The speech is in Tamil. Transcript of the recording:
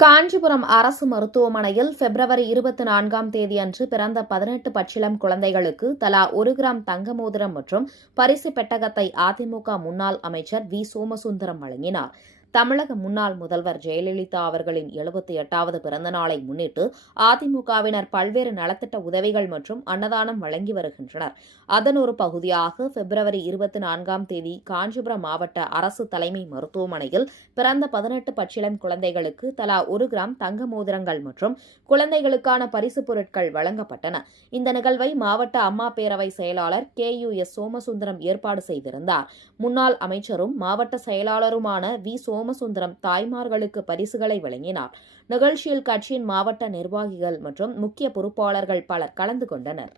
காஞ்சிபுரம் அரசு மருத்துவமனையில் பிப்ரவரி 24ஆம் தேதியன்று பிறந்த 18 பச்சிளம் குழந்தைகளுக்கு தலா 1 கிராம் தங்க மோதிரம் மற்றும் பரிசு பெட்டகத்தை அதிமுக முன்னாள் அமைச்சர் வி. சோமசுந்தரம் வழங்கினார். தமிழக முன்னாள் முதல்வர் ஜெயலலிதா அவர்களின் 78வது பிறந்த நாளை முன்னிட்டு அதிமுகவினர் பல்வேறு நலத்திட்ட உதவிகள் மற்றும் அன்னதானம் வழங்கி வருகின்றனர். அதன் ஒரு பகுதியாக பிப்ரவரி 24ஆம் தேதி காஞ்சிபுரம் மாவட்ட அரசு தலைமை மருத்துவமனையில் பிறந்த 18 பச்சிளம் குழந்தைகளுக்கு தலா 1 கிராம் தங்க மோதிரங்கள் மற்றும் குழந்தைகளுக்கான பரிசுப் பொருட்கள் வழங்கப்பட்டன. இந்த நிகழ்வை மாவட்ட அம்மா பேரவை செயலாளர் KUS சோமசுந்தரம் ஏற்பாடு செய்திருந்தார். முன்னாள் அமைச்சரும் மாவட்ட செயலாளருமான வி. சோமசுந்தரம் தாய்மார்களுக்கு பரிசுகளை வழங்கினார். நிகழ்ச்சியில் கட்சியின் மாவட்ட நிர்வாகிகள் மற்றும் முக்கிய பொறுப்பாளர்கள் பலர் கலந்து கொண்டனர்.